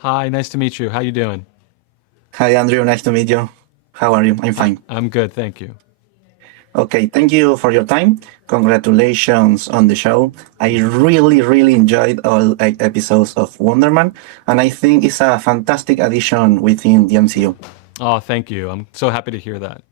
Hi, nice to meet you. How you doing? Hi, Andrew. Nice to meet you. How are you? I'm fine. I'm good, thank you. Okay, thank you for your time. Congratulations on the show. I really enjoyed all 8 episodes of Wonder Man, and I think it's a fantastic addition within the MCU. Oh, thank you. I'm so happy to hear that.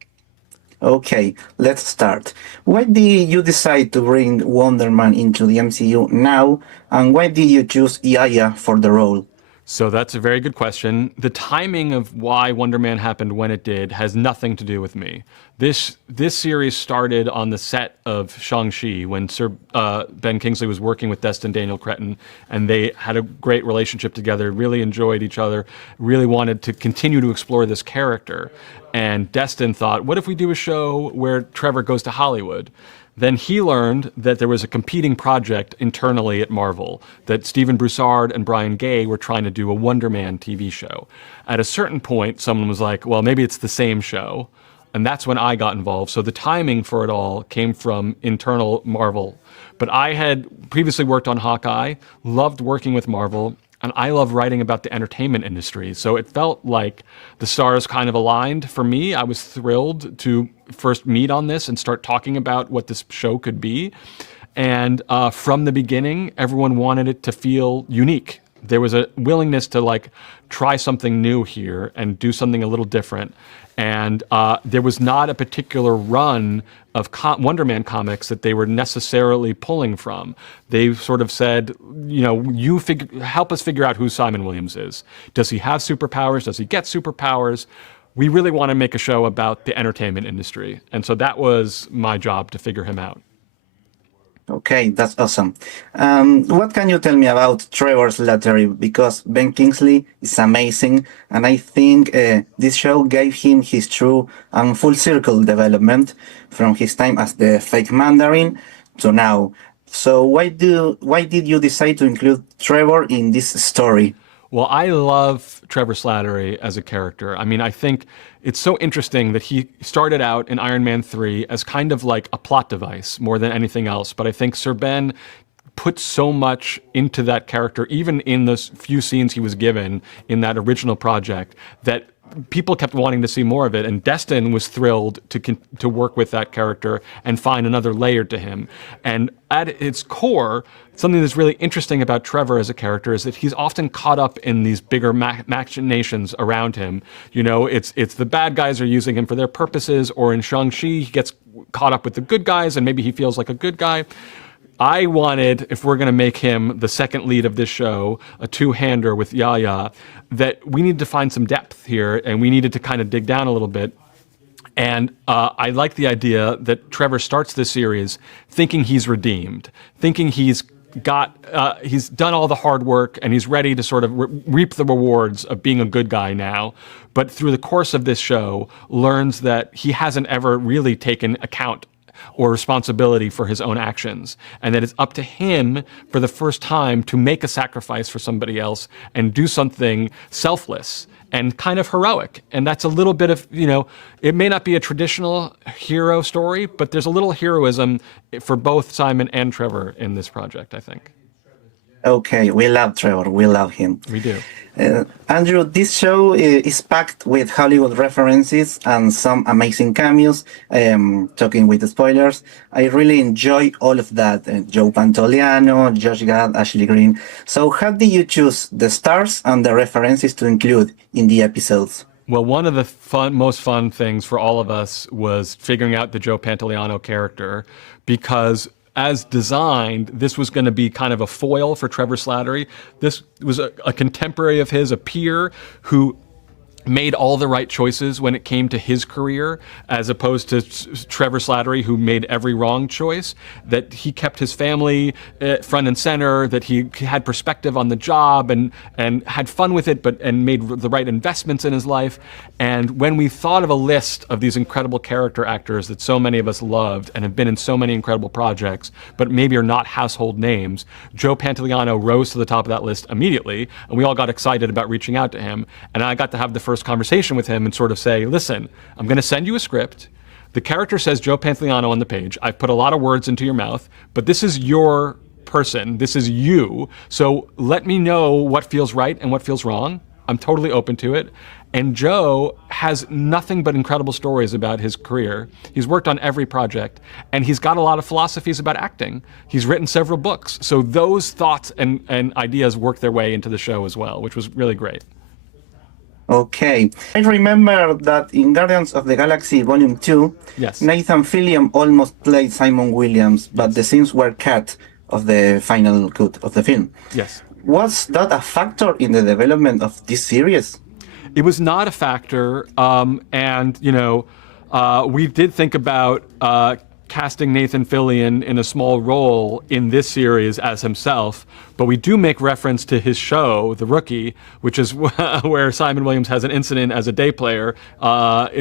Okay, let's start. Why did you decide to bring Wonder Man into the MCU now, and why did you choose Yaya for the role? So that's a very good question. The timing of why Wonder Man happened when it did has nothing to do with me. This series started on the set of Shang-Chi when Sir Ben Kingsley was working with Destin Daniel Cretton, and they had a great relationship together. Really enjoyed each other. Really wanted to continue to explore this character. And Destin thought, what if we do a show where Trevor goes to Hollywood? Then he learned that there was a competing project internally at Marvel, that Stephen Broussard and Brian Gay were trying to do a Wonder Man TV show. At a certain point, someone was like, well, maybe it's the same show. And that's when I got involved. So the timing for it all came from internal Marvel. But I had previously worked on Hawkeye, loved working with Marvel, and I love writing about the entertainment industry. So it felt like the stars kind of aligned for me. I was thrilled to first meet on this and start talking about what this show could be. And from the beginning, everyone wanted it to feel unique. There was a willingness to like try something new here and do something a little different. And there was not a particular run of Wonder Man comics that they were necessarily pulling from. They sort of said, you know, help us figure out who Simon Williams is. Does he have superpowers? Does he get superpowers? We really want to make a show about the entertainment industry. And so that was my job to figure him out. Okay, that's awesome. What can you tell me about Trevor's Lottery? Because Ben Kingsley is amazing, and I think this show gave him his true and full circle development from his time as the fake Mandarin to now. So why did you decide to include Trevor in this story? Well, I love Trevor Slattery as a character. I mean, I think it's so interesting that he started out in Iron Man 3 as kind of like a plot device more than anything else. But I think Sir Ben put so much into that character, even in those few scenes he was given in that original project, that people kept wanting to see more of it, and Destin was thrilled to work with that character and find another layer to him. And at its core, something that's really interesting about Trevor as a character is that he's often caught up in these bigger machinations around him. You know, it's the bad guys are using him for their purposes, or in Shang-Chi, he gets caught up with the good guys, and maybe he feels like a good guy. I wanted, if we're going to make him the second lead of this show, a two-hander with Yaya, that we needed to find some depth here, and we needed to kind of dig down a little bit. And I like the idea that Trevor starts this series thinking he's redeemed, thinking he's done all the hard work and he's ready to sort of reap the rewards of being a good guy now. But through the course of this show, learns that he hasn't ever really taken account or responsibility for his own actions, and that it's up to him for the first time to make a sacrifice for somebody else and do something selfless and kind of heroic. And that's a little bit of, you know, it may not be a traditional hero story, but there's a little heroism for both Simon and Trevor in this project, I think. Okay, we love Trevor. We love him. We do. Andrew, this show is packed with Hollywood references and some amazing cameos. Talking with the spoilers, I really enjoy all of that. Joe Pantoliano, Josh Gad, Ashley Greene. So, how did you choose the stars and the references to include in the episodes? Well, one of the most fun things for all of us was figuring out the Joe Pantoliano character, because as designed, this was going to be kind of a foil for Trevor Slattery. This was a contemporary of his, a peer who made all the right choices when it came to his career, as opposed to Trevor Slattery, who made every wrong choice, that he kept his family front and center, that he had perspective on the job and had fun with it, and made the right investments in his life. And when we thought of a list of these incredible character actors that so many of us loved and have been in so many incredible projects, but maybe are not household names, Joe Pantoliano rose to the top of that list immediately, and we all got excited about reaching out to him. And I got to have the first conversation with him and sort of say, listen, I'm going to send you a script. The character says Joe Pantoliano on the page. I've put a lot of words into your mouth, but this is your person. This is you. So let me know what feels right and what feels wrong. I'm totally open to it. And Joe has nothing but incredible stories about his career. He's worked on every project, and he's got a lot of philosophies about acting. He's written several books. So those thoughts and ideas work their way into the show as well, which was really great. Okay. I remember that in Guardians of the Galaxy Volume 2, Yes. Nathan Fillion almost played Simon Williams, but the scenes were cut of the final cut of the film. Yes. Was that a factor in the development of this series? It was not a factor, and we did think about casting Nathan Fillion in a small role in this series as himself, but we do make reference to his show, The Rookie, which is where Simon Williams has an incident as a day player,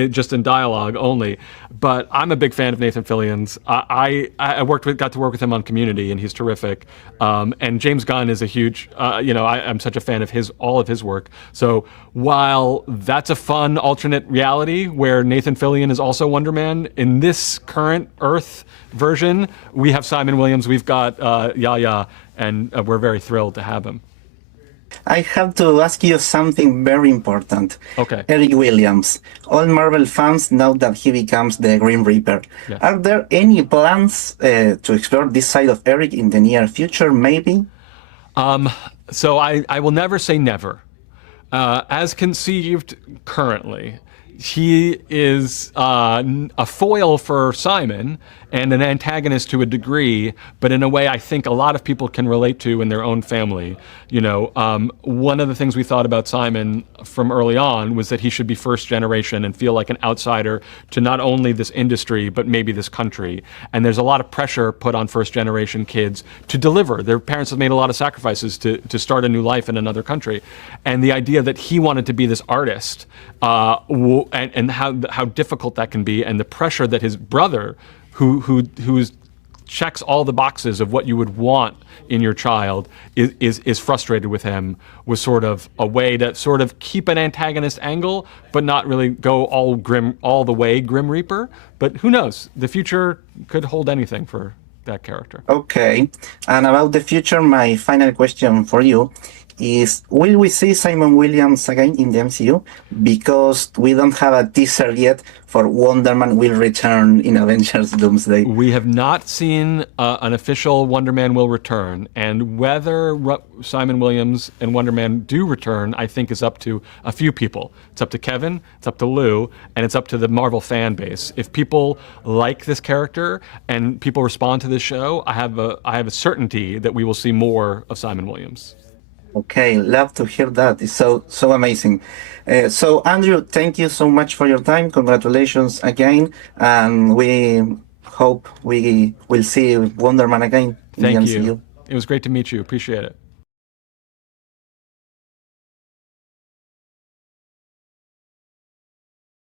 just in dialogue only. But I'm a big fan of Nathan Fillion's. I got to work with him on Community, and he's terrific. And James Gunn is a huge, I'm such a fan of all of his work. So while that's a fun alternate reality where Nathan Fillion is also Wonder Man, in this current Earth version, we have Simon Williams, we've got Yahya, and we're very thrilled to have him. I have to ask you something very important. Okay. Eric Williams. All Marvel fans know that he becomes the Grim Reaper. Yes. Are there any plans to explore this side of Eric in the near future, maybe? So I will never say never. As conceived currently, he is a foil for Simon and an antagonist to a degree, but in a way I think a lot of people can relate to in their own family. One of the things we thought about Simon from early on was that he should be first generation and feel like an outsider to not only this industry, but maybe this country. And there's a lot of pressure put on first generation kids to deliver. Their parents have made a lot of sacrifices to start a new life in another country. And the idea that he wanted to be this artist, and how difficult that can be, and the pressure that his brother, who checks all the boxes of what you would want in your child, is frustrated with him, was sort of a way to sort of keep an antagonist angle, but not really go all the way Grim Reaper. But who knows? The future could hold anything for that character. Okay. And about the future, my final question for you is, will we see Simon Williams again in the MCU? Because we don't have a teaser yet for Wonder Man will return in Avengers Doomsday. We have not seen an official Wonder Man will return, and whether Simon Williams and Wonder Man do return, I think is up to a few people. It's up to Kevin, it's up to Lou, and it's up to the Marvel fan base. If people like this character and people respond to this show, I have a certainty that we will see more of Simon Williams. Okay, love to hear that. It's so amazing. So Andrew, thank you so much for your time. Congratulations again, and we hope we will see Wonder Man again in the Thank MCU. you. It was great to meet you. Appreciate it.